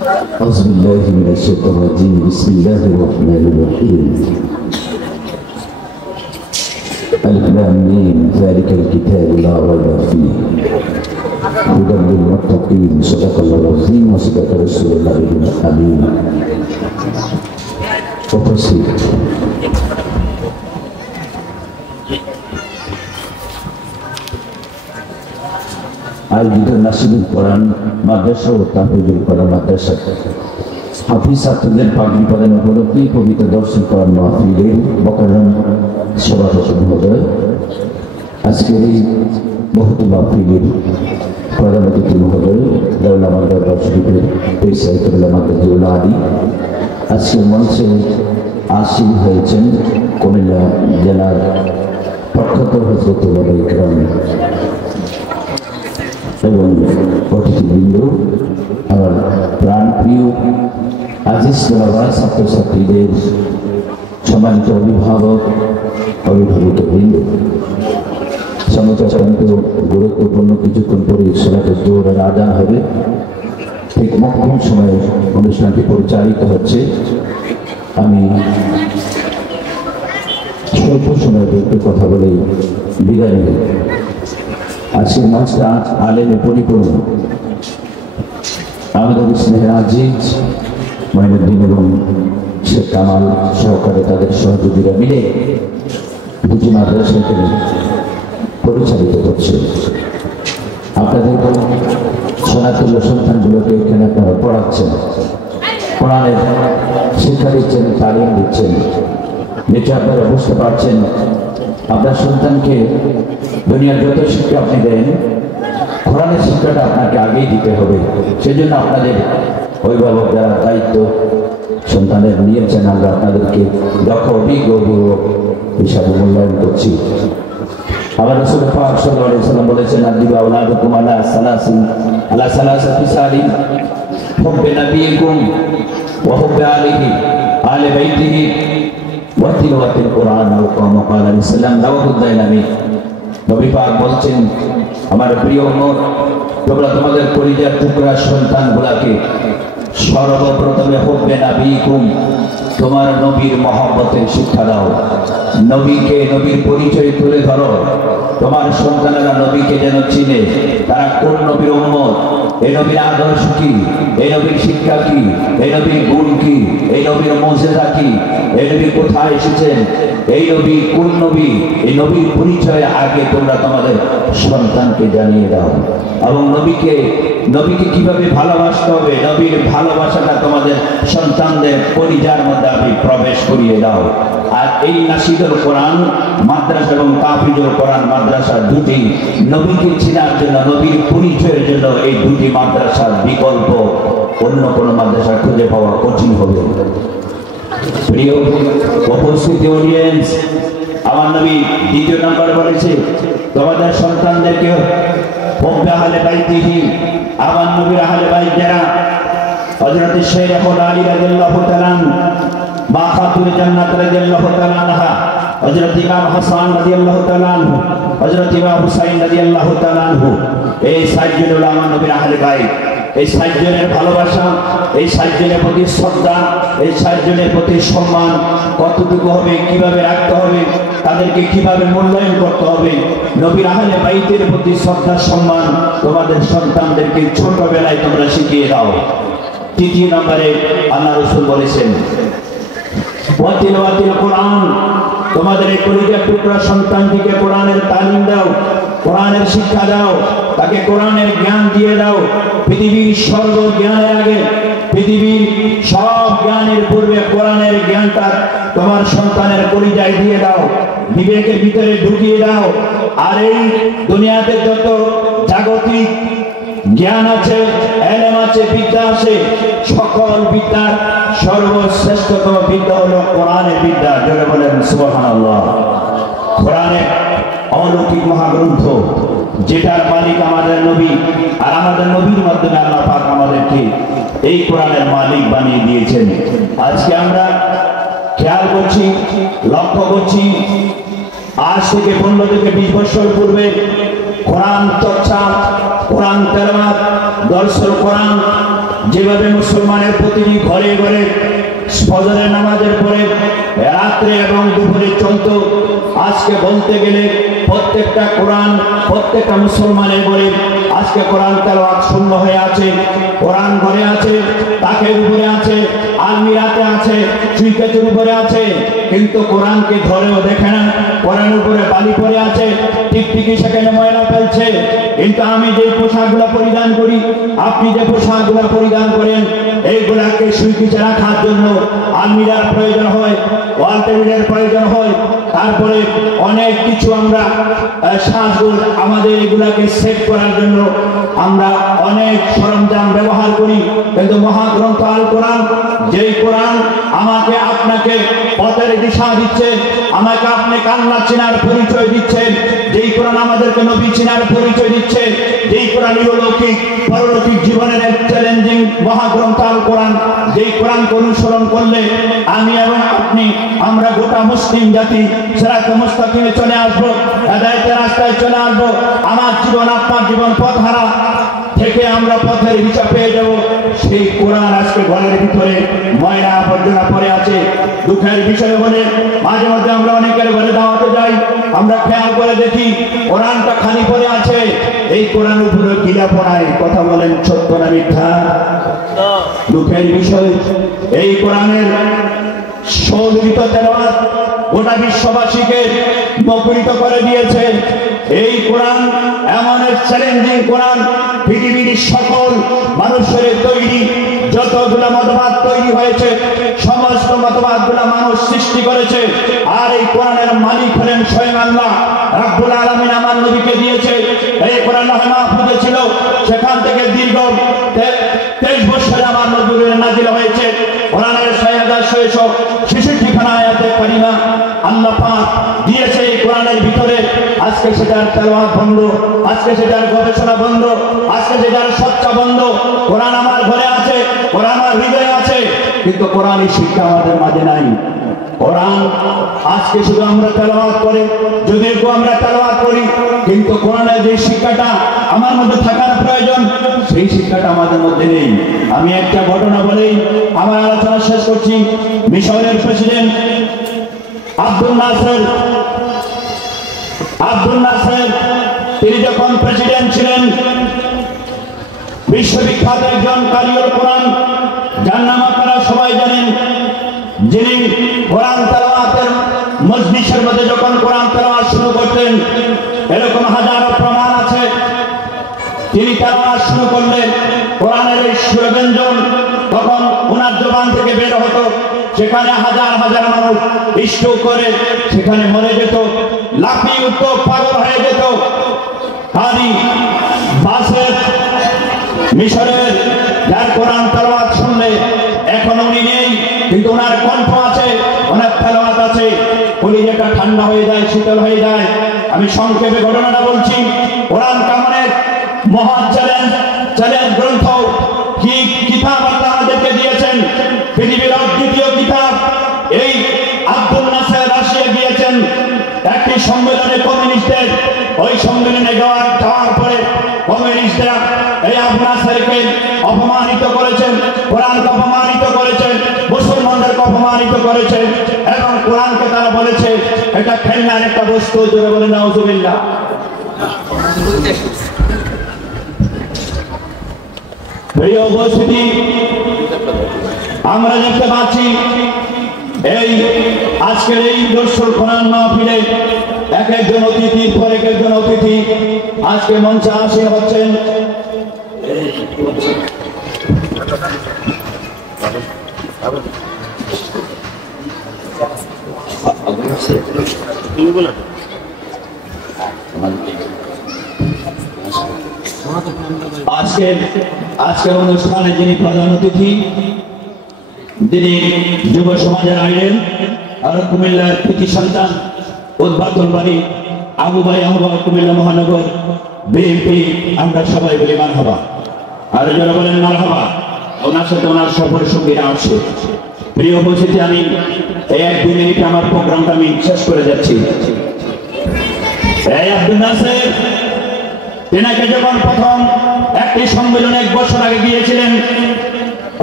أعوذ بالله من الشيطان الرجيم بسم الله الرحمن الرحيم ألف لام ميم ذلك الكتاب لا ريب فيه هدى للمتقين صدق الله العظيم وصدق رسول الله الأمين উপস্থিত আয়োজিত নাসিরুল কোরআন মাদ্রাসা ও তাহফিজুল কোরআন মাদ্রাসা হাফিজ ছাত্রদের পাগড়ি প্রদান উপলক্ষে পবিত্র দর্শন কোরআন মাহফিলের মোকাররম সভাপতি মহোদয়, আজকের এই মহতী মাহফিলের প্রধান অতিথি মহোদয় দারুল আমান দরবার শরীফের পেশায়তুল মাদ্রাসা আলী, আজকের মঞ্চে আসীন হয়েছেন কুমিল্লা জেলার প্রখ্যাত হযরত ওলামায়ে কেরাম এবং অতিথিবৃন্দ, আমার প্রাণপ্রিয় আজিজ তলাবা ছাত্রছাত্রীদের, সম্মানিত অভিভাবক অভিভাবকবৃন্দ, অত্যন্ত গুরুত্বপূর্ণ কিছুক্ষণ পরে সালাতের জোহরের আযান হবে। ঠিক মক্ষম সময়ে অনুষ্ঠানটি পরিচালিত হচ্ছে। আমি স্বল্প সময় একটু কথা বলে বিদায় নেব। আজকের মাসটা আলেমে পরিপূর্ণ। আমাদের স্নেহের আজিজ মঈনুদ্দিন এবং শেখ কামাল সহকারে তাদের সহযোগীরা মিলে দুটি মাদ্রাসাকে পরিচালিত করছে। আপনাদের সনাতন সন্তানগুলোকে এখানে আপনারা পড়াচ্ছেন, কোরআনের শিক্ষা দিচ্ছেন, তালিম দিচ্ছেন। যেটা আপনারা বুঝতে পারছেন, আপনার সন্তানকে দুনিয়ার যত শিক্ষা আপনি দেন, কোরআনের শিক্ষাটা আপনাকে আগেই দিতে হবে। সেজন্য আপনাদের অভিভাবক যারা দায়িত্ব সন্তানের নিয়েছেন, আমরা আপনাদেরকে দক্ষ অভিজ্ঞ অভিভাবক হিসাবে মূল্যায়ন করছি। আমার রাসূল পাক সাল্লাল্লাহু আলাইহি ওয়াসাল্লাম বলেছেন, আদিবু আওলাদাকুম আলা সালাসাতি সালিম হুব্বি নবিয়িকুম ওয়া হুব্বি আলি বাইতিহি ওয়া তিলাওয়াতিল কুরআন আও কামা ক্বালা রাসূলুল্লাহ রাওয়াহুদ দাইলামি। নবী পাক বলছেন, আমার প্রিয় উম্মত, তোমরা তোমাদের কলিজার টুকরা সন্তানগুলোকে সর্বপ্রথমে হুব্বে নবিয়িকুম, তোমার নবীর মহব্বতের শিক্ষা দাও। নবীকে, নবীর পরিচয় তুলে ধরো। তোমার সন্তানেরা নবীকে যেন চিনে, তারা কোন নবীর উম্মত, এই নবীর আদর্শ কি, এই নবীর শিক্ষা কি, এই নবীর গুণ কি, এই নবীর মুজিজা কি, এই নবী কোথায় এসেছেন, এই নবী কোন নবী, এই নবীর পরিচয় আগে তোমরা তোমাদের সন্তানকে জানিয়ে দাও। এবং নবীকে কিভাবে ভালোবাসতে হবে, নবীর ভালোবাসাটা তোমাদের সন্তানদের পরিজার মধ্যে আপনি প্রবেশ করিয়ে দাও। আর এই নাসিরুল কোরআন মাদ্রাসা এবং তাহফিজুল কোরআন মাদ্রাসা দুটি নবীকে চেনার জন্য, নবীর পরিচয়ের জন্য এই দুটি মাদ্রাসার বিকল্প অন্য কোনো মাদ্রাসা খুঁজে পাওয়া কঠিন হবে। প্রিয় উপস্থিত অডিয়েন্স, আমার নবী দ্বিতীয় নম্বর বলেছে, তোমাদের সন্তানদেরকে হুব্বে আহলে বাইতিহি, আমার নবীর আহলে বাইত যারা, হযরত শাইখ আলী রাদিয়াল্লাহু তাআলা, মা খাতুন জান্নাত রাদিয়াল্লাহু তাআলা আনহা, হযরত ইমাম হাসান রাদিয়াল্লাহু তাআলা আনহু, হযরত ইমাম হুসাইন রাদিয়াল্লাহু তাআলা আনহু, এই সাতজন হলো আমার নবীর আহলে বাইত। এই সাতজনের ভালোবাসা, এই সাতজনের প্রতি শ্রদ্ধা, এই সাতজনের প্রতি সম্মান কতটুকু হবে, কিভাবে রাখতে হবে, তাদেরকে কিভাবে মূল্যায়ন করতে হবে, নবীর আহলে বাইতের প্রতি শ্রদ্ধা সম্মান তোমাদের সন্তানদেরকে ছোটবেলায় তোমরা শিখিয়ে দাও। তৃতীয় নম্বরে আল্লাহ রাসূল বলেছেন, ওয়া তিলাওয়াতিল কুরআন, তোমাদের এই কলিজার টুকরা সন্তানটিকে কোরআনের তালিম দাও, কোরআনের শিক্ষা দাও, তাকে কোরআনের জ্ঞান দিয়ে দাও। পৃথিবীর সর্বজ্ঞানের আগে, পৃথিবীর সব জ্ঞানের পূর্বে কোরআনের জ্ঞানটা তোমার সন্তানের কলিজায় দিয়ে দাও, বিবেকের ভিতরে ঢুকিয়ে দাও। আর এই দুনিয়াতে যত জাগতিক জ্ঞান আছে, এলেম আছে, বিদ্যা আছে, সকল বিদ্যার সর্বশ্রেষ্ঠতম বিদ্যা হলো কোরআনের বিদ্যা। জোরে বলেন সুবহানাল্লাহ। কোরআনের অলৌকিক মহাগ্রন্থ, যেটার মালিক আমাদের নবী, আর আমাদের নবীর মাধ্যমে আল্লাহ পাক আমাদেরকে এই কোরআনের মালিক বানিয়ে দিয়েছেন। আজকে আমরা খেয়াল করছি, লক্ষ্য করছি, আজ থেকে 15 থেকে 20 বছর পূর্বে কোরআন চর্চা, কোরআন তেলাওয়াত, দর্সুল কোরআন যেভাবে মুসলমানের প্রতিটি ঘরে ঘরে ফজরের নামাজের পরে রাত্রে এবং দুপুরে চলতো, আজকে বলতে গেলে প্রত্যেকটা কোরআন প্রত্যেকটা মুসলমানের ঘরে আজকে কোরআন তেলাওয়াত শূন্য হয়ে আছে। কোরআন ঘরে আছে, তাকের উপরে আছে, আলমিরাতে আছে, সুইকেটের উপরে আছে, কিন্তু কোরআনকে ধরেও দেখে না। কোরআনের উপরে বালি পড়ে আছে, টিকটিকি সেখানে ময়লা ফেলছে। কিন্তু আমি যে পোশাকগুলো পরিধান করি, আপনি যে পোশাকগুলো পরিধান করেন, এইগুলাকে সুইকিচে রাখার জন্য আলমিরার প্রয়োজন হয়, ওয়াল টেবিলের প্রয়োজন হয়, তারপরে অনেক কিছু আমরা সাজগোজ আমাদের এগুলাকে সেট করার জন্য আমরা অনেক সরঞ্জাম ব্যবহার করি। কিন্তু মহাগ্রন্থ আল কোরআন, যেই কোরআন আমাকে আপনাকে পথের দিশা দিচ্ছে, আমাকে আপনাকে আল্লাহ চিনার পরিচয় দিচ্ছে, যেই কোরআন আমাদেরকে নবী চিনার পরিচয় দিচ্ছে, যেই কোরআন ইহলৌকিক পরলৌকিক জীবনের এক চ্যালেঞ্জিং মহাগ্রন্থ আল কোরআন, যেই কোরআনকে অনুসরণ করলে আমি এবং আপনি আমরা গোটা মুসলিম জাতি সিরাতে মুস্তাকিমে চলে আসবো, হেদায়েতের রাস্তায় চলে আসবো। আমার জীবন আপনার জীবন পথহারা থেকে আমরা পথের দিশা পেয়ে যাব। সেই কোরআন আজকে ঘরের ভিতরে ময়লা আবর্জনা পড়ে আছে। দুঃখের বিষয় হলে মাঝে মধ্যে আমরা অনেকের ঘরে দাওয়াতে যাই, আমরা খেয়াল করে দেখি কোরআনটা খালি পড়ে আছে। এই কোরআন উপরে গিলা পড়ায়, কথা বলেন সত্য না মিথ্যা? দুঃখের বিষয়, এই কোরআনের সৌলিত তেলাওয়াত গোটা বিশ্ববাসীকে মুখরিত করে দিয়েছে। এই কোরআন এমন এক চ্যালেঞ্জিং কোরআন, পৃথিবীর সকল মানুষের তৈরি যতগুলো মতবাদ তৈরি হয়েছে, সমস্ত মতবাদগুলো মানুষ সৃষ্টি করেছে। আর এই কোরআনের মালিক হলেন স্বয়ং আল্লাহ রাব্বুল আলামিন আমার নবীকে দিয়েছে। এই কোরআন লৌহে মাহফুজে ছিল, সেখান থেকে দীর্ঘ 23 বছরে আমার নবীর নাজিল হয়েছে। কোরআনের 6666 খানা আয়াতে কারিমা আল্লাহ পাক দিয়েছে এই কোরআনের ভিতরে। আজকে সেটার তেলাওয়াত বন্ধ, আজকে সেটার গবেষণা বন্ধ, আজকে সেটার চর্চা বন্ধ। কোরআন আমার ঘরে আছে, কোরআন আমার হৃদয়ে আছে, কিন্তু কোরআনই শিক্ষা আমাদের মাঝে নাই। কোরআন আজকে শুধু আমরা তেলাওয়াত করে, যদিও আমরা তেলাওয়াত করি, কিন্তু কোরআনের যে শিক্ষাটা আমার মধ্যে থাকার প্রয়োজন, সেই শিক্ষাটা আমাদের মধ্যে নেই। আমি একটা ঘটনা বলেই আমার আলোচনা শেষ করছি। মিশরের প্রেসিডেন্ট আব্দুল নাসের তিনি যখন প্রেসিডেন্ট ছিলেন, বিশ্ববিখ্যাত একজন কারিগর কোরআন, যার নাম আপনারা সবাই জানেন, যিনি কোরআন তেলাওয়াতের মজলিসের মধ্যে যখন কোরআন তেলাওয়াত শুরু করতেন, এরকম হাজারো প্রমাণ আছে। তিনি তেলাওয়াত শুরু করলেন, কোরআনের এই সুরব্যঞ্জন তখন ওনার জবান থেকে বের হতো, সেখানে হাজার হাজার মানুষ স্ট্রোক করে সেখানে মরে যেত, লাফিয়ে উঠত, পাগল হয়ে যেত। কারি বাসের মিশরের যার কোরআন তেলাওয়াত শুনলে, এখন উনি নেই, কিন্তু ওনার কণ্ঠ আছে, ওনার তেলাওয়াত আছে, কলিজাটা ঠান্ডা হয়ে যায়, শীতল হয়ে যায়। আমি সংক্ষেপে ঘটনাটা বলছি। কোরআন কেমন এক মহা চ্যালেঞ্জ গ্রন্থ, কি কিতাব আল্লাহ আমাদেরকে দিয়েছেন, পৃথিবীর অদ্বিতীয় কিতাব। এই আব্দুল নাসের রাশিয়া গিয়েছেন একটি সম্মেলনে কমিউনিস্টদের, ওই সম্মেলনে যাওয়ার পরে কমিউনিস্টরা এই আব্দুল নাসেরকে অপমানিত করেছেন, কোরআনকে অপমানিত করেছেন, মুসলমানদেরকে অপমানিত করেছেন, এবং কোরআনকে তারা বলেছে এটা খেলনার একটা বস্তু। জোরে বলে নাউজুবিল্লাহ। প্রিয় উপস্থিতি, আমরা দেখতে পাচ্ছি এই আজকের এই দর্শন কোরআন মাহফিলে এক একজন অতিথির পর এক একজন অতিথি আজকে মঞ্চে আসীন হচ্ছেন। আজকের অনুষ্ঠানে যিনি প্রধান অতিথি, যিনি যুব সমাজের আইডেল আর কুমিল্লার কৃতি সন্তান, উদ্বোধন বাড়ি আবু ভাই আহ্বাব, কুমিল্লা মহানগর বিএনপি, আমরা সবাই বলি মারহাবা। আর যারা বলেন মারহাবা, ওনার সাথে ওনার সফর সঙ্গীরা আসছে। প্রিয় উপস্থিতি, আমি এই 1-2 মিনিটে আমার প্রোগ্রামটা আমি শেষ করে যাচ্ছি। এই আব্দুল নাসের, তেনাকে যখন প্রথম একটি সম্মেলনে 1 বছর আগে গিয়েছিলেন,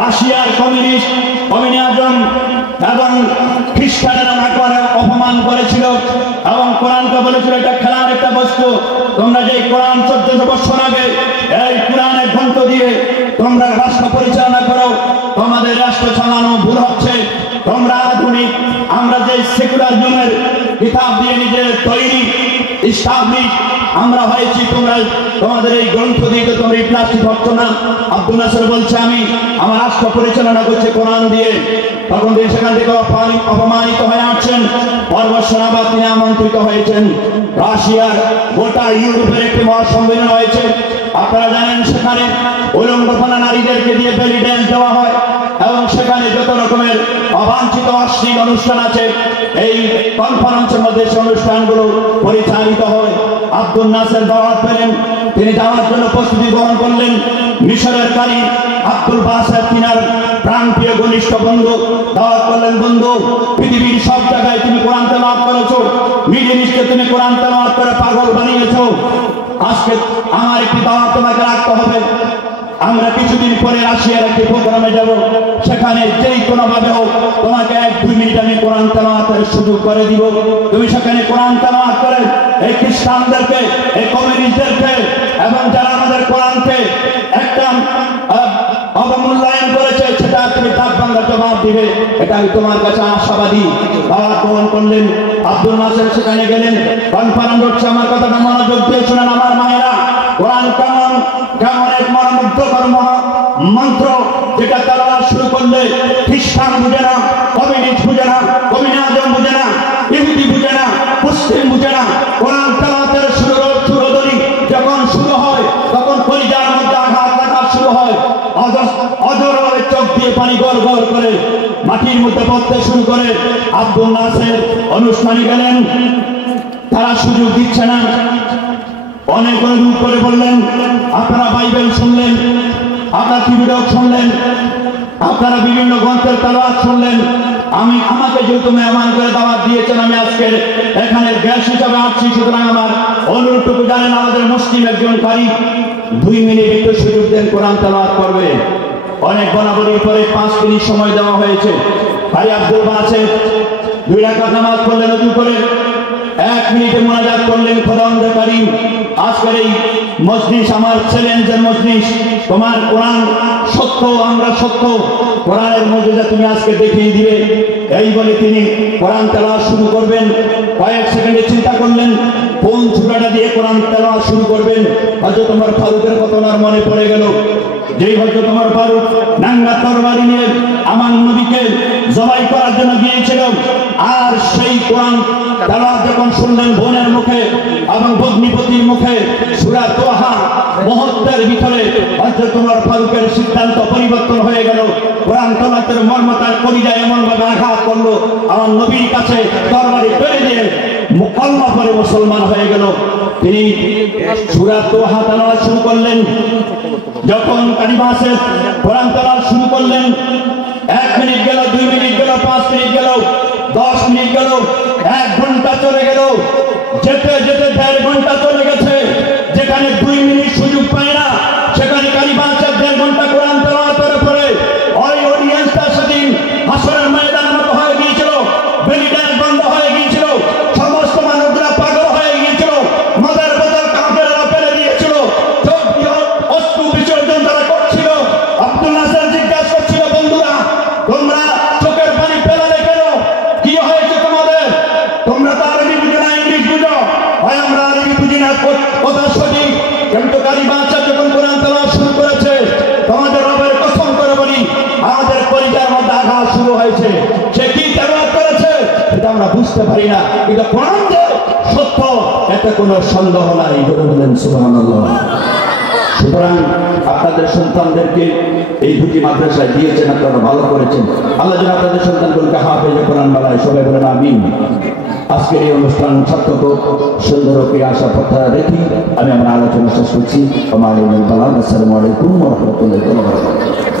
রাশিয়ার কমিউনিজম এবং খ্রিস্টানেরা অপমান করেছিল এবং কোরআনকে বলেছিল এটা খেলার একটা বস্তু। তোমরা যে কোরআন 1400 বছর আগে এই কোরআনের গ্রন্থ দিয়ে তোমরা রাষ্ট্র পরিচালনা করো, তোমাদের রাষ্ট্র চালানো ভুল হচ্ছে। তোমরা আধুনিক আমরা যে সেকুলার যুগের কিতাব দিয়ে নিজের তৈরি ইসলামিক আমরা হয়েছি, তোমরা তোমাদের এই গ্রন্থ দিয়ে তো তোমরা প্লাস্টিক হচ্ছ না। আব্দুল নাসের বলছে আমি আমার রাষ্ট্র পরিচালনা করছে কোরআন দিয়ে। তখন তিনি সেখান থেকে অপমানিত হয়ে আসছেন। পরবর্তী আবার তিনি আমন্ত্রিত হয়েছেন। রাশিয়ার গোটা ইউরোপের একটি মহাসম্মেলন হয়েছে। আপনারা জানেন সেখানে উলঙ্গপনা নারীদেরকে দিয়ে বেলি ড্যান্স দেওয়া হয় এবং সেখানে যত রকমের অবাঞ্ছিত অশ্লীল অনুষ্ঠান আছে এই কনফারেন্সের মধ্যে সেই অনুষ্ঠানগুলো পরিচালিত হয়। আব্দুল নাসের দাওয়াত পেলেন, তিনি যাওয়ার জন্য প্রস্তুতি গ্রহণ করলেন। মিশরের কারি আব্দুল বাসের তিনার প্রাণপ্রিয় ঘনিষ্ঠ বন্ধু দাওয়াত করলেন, বন্ধু পৃথিবীর সব জায়গায় তুমি কোরআন তেলাওয়াত করেছো, মিডল ইস্টে তুমি কোরআন তেলাওয়াত করে পাগল বানিয়েছো, আজকে আমার একটি দাওয়াত তোমাকে রাখতে হবে। আমরা কিছুদিন পরে রাশিয়ার একটি প্রোগ্রামে যাব, সেখানে যেই কোনো ভাবে হোক তোমাকে 1-2 মিনিট আমি কোরআন তেলাওয়াতের সুযোগ করে দিব। তুমি সেখানে কোরআন তেলাওয়াত করে এই খ্রিস্টানদেরকে, এই কমিউনিস্টদেরকে এবং যারা আমাদের কোরআনকে একটা অবমূল্যায়ন করেছে সেটা তুমি তার বাংলা জবাব দিবে, এটা আমি তোমার কাছে আশাবাদী। দাওয়াত গ্রহণ করলেন। আব্দুল নাসের সেখানে গেলেন। কনফারেন্স হচ্ছে, আমার কথাটা মনোযোগ দিয়ে শুনেন আমার মায়েরা। কোরআন কেমন এক মনোমুগ্ধকর মন্ত্র, যেটা তেলাওয়াত শুরু করলে খ্রিস্টান বুঝে না, কমিউনিস্ট বুঝে না, কমিউনিজম বুঝে না, ইহুদি বুঝে না, মুসলিম বুঝে না। কোরআন তেলাওয়াতের সুরধ্বনি যখন শুরু হয় তখন কলিজার মধ্যে আঘাত লাগা শুরু হয়। অজর চোখ দিয়ে পানি গড় গড় করে মাটির মধ্যে পড়তে শুরু করে। আব্দুল নাসের অনুষ্ঠানে গেলেন, তারা সুযোগ দিচ্ছে না। অনেক অনুরোধ করে বললেন, আপনারা বাইবেল শুনলেন, আপনারা টিভিটাও শুনলেন, আপনারা বিভিন্ন গ্রন্থের তেলাওয়াত শুনলেন, আমাকে যেহেতু মেহমান করে দাওয়াত দিয়েছেন, আমি আজকে এখানে গ্যাস হিসাবে আসছি, সুতরাং আমার অনুরোধটুকু জানেন, আমাদের মুসলিম একজন কারি 2 মিনিট একটু সুযোগ দেন, কোরআন তেলাওয়াত করবে। অনেক বরাবরের পরে 5 মিনিট সময় দেওয়া হয়েছে। ভাই আব্দুল বাসের 2 রাকাত নামাজ পড়লেন, ওযু করে 1 মিনিটে মুনাজাত করলেন, খোদাবন্দে কারীম আজকের এই মজলিস আমার চ্যালেঞ্জের মজলিস, তোমার কোরআন সত্য, আমরা সত্য, কোরআনের মুজিজা তুমি আজকে দেখিয়ে দিবে। এই বলে তিনি কোরআন তেলাওয়াত শুরু করবেন। কয়েক সেকেন্ডে চিন্তা করলেন কোন সূরাটা দিয়ে কোরআন তেলাওয়াত শুরু করবেন। হযরত ওমর ফারুকের কথা ওনার মনে পড়ে গেল, যেই হযরত ওমর ফারুক নাঙ্গা তরবারি নিয়ে আমার নবীকে জবাই করার জন্য গিয়েছিল, আর সেই কোরআন তেলাওয়াত যখন শুনলেন বোনের মুখে এবং ভগ্নিপতির মুখে সূরা তোহা, মুহূর্তের ভিতরে হযরত ওমর ফারুকের সিদ্ধান্ত পরিবর্তন হয়ে গেল। কোরআন তেলাওয়াতের মর্ম তার কলিজায় এমনভাবে আঘাত করলো, আমার নবীর কাছে তরবারি ফেলে দিয়ে মুকাল্লাফ করে মুসলমান হয়ে গেল। তিনি সূরা তোহা তেলাওয়াত শুরু করলেন। যখন কারিমাসে কোরআন তেলাওয়াত শুরু করলেন, 1 মিনিট গেল, 2 মিনিট গেল, 5 মিনিট গেল, 10 মিনিট গেল, 1 ঘন্টা চলে গেল, যেতে যেতে 1.5 ঘন্টা চলে গেছে। যেখানে 2 মিনিট সুযোগ পায় না, সেখানে কারিমাসে 1.5 ঘন্টা কোরআন তেলাওয়াতের পরে ওই অডিয়েন্সটা সেদিন হাসরের ময়দান মতো হয়ে গিয়েছিল, বেলি ড্যান্স বন্ধ হয়ে গিয়েছিল, সমস্ত মানুষরা পাগল হয়ে গিয়েছিল, মদের বোতল কাপড়েরা ফেলে দিয়েছিল, অস্ত্র বিসর্জন তারা করছিল। আব্দুল নাসের জিজ্ঞাসা করছিল, বন্ধুরা তোমরা চোখের পানি ফেলালে কেন, কি হয়েছে তোমাদের? তোমরা তো আরবি বুঝো না, ইংলিশ বুঝো, হয় আমরা আরবি বুঝি না, কথা সঠিক, কিন্তু কারি বাচ্চা যখন কোরআন তেলাওয়াত শুরু করেছে, তোমাদের রবের কসম করে বলি আমাদের কলিজার মধ্যে আঘাত শুরু হয়েছে। সে কি তেলাওয়াত করেছে এটা আমরা বুঝতে পারি না, কিন্তু কোরআন যে সত্য এতে কোনো সন্দেহ নাই। বলেন সুবহানাল্লাহ। সুতরাং আপনাদের সন্তানদেরকে এই 2টি মাদ্রাসায় দিয়েছেন, আপনারা ভালো করেছেন। আল্লাহ যেন আপনাদের সন্তানগুলোকে হাফেজে কোরআন বানায়, সবাই বলেন আমিন। আজকের এই অনুষ্ঠান সার্থক সুন্দর ক্রিয়া আশা প্রত্যাশা রেখে আমি আমার আলোচনা শেষ করছি। আসসালামু আলাইকুম ওয়া রাহমাতুল্লাহি ওয়া বারাকাতুহু।